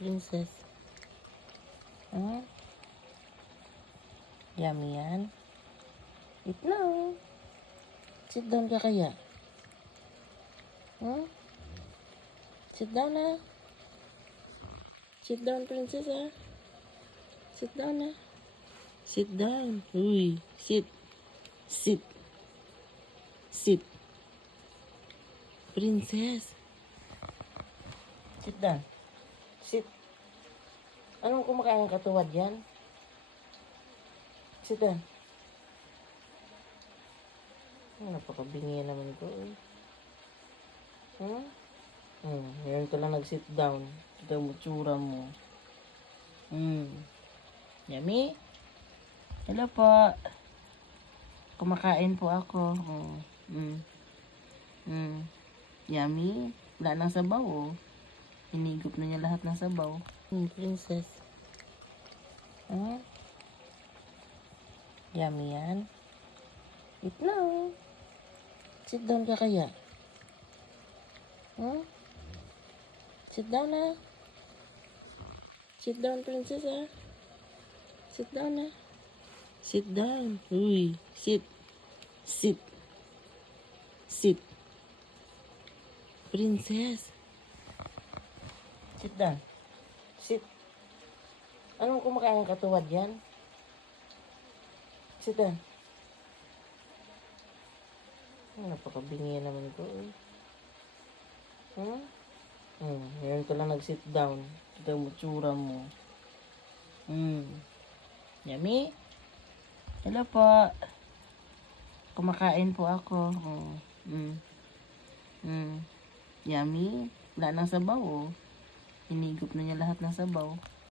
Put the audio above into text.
Princess. Hmm? Yummy yan. Eat na. Sit down ka kaya? Hmm? Sit down na. Sit down, princess, ah. Sit down na. Sit down. Uy, sit. Sit. Sit. Princess. Sit down. Sit. Anong kumakain ng katuwad yan? Sit down. Napakabingi naman ito, eh. Ngayon ka lang nag-sit down. Ito mo, tsura mo. Yummy? Hello po. Kumakain po ako. Yummy? Wala nang sabaw, oh. Hinigop na niya lahat ng sabaw. Princess. Yummy yan. Eat na. Sit down ka kaya? Sit down na. Sit down, princess, ah. Sit down na. Sit down. Uy, sit. Sit. Sit. Princess. Sit down. Sit. Anong kumakain ng katuwad yan? Sit down. Napakabingi naman ito, eh. Ngayon ka lang nag-sit down. Ito mo, tsura mo. Yummy? Hello po. Kumakain po ako. Yummy? Wala nang sabaw, oh. Hinigop na niya lahat ng sabaw.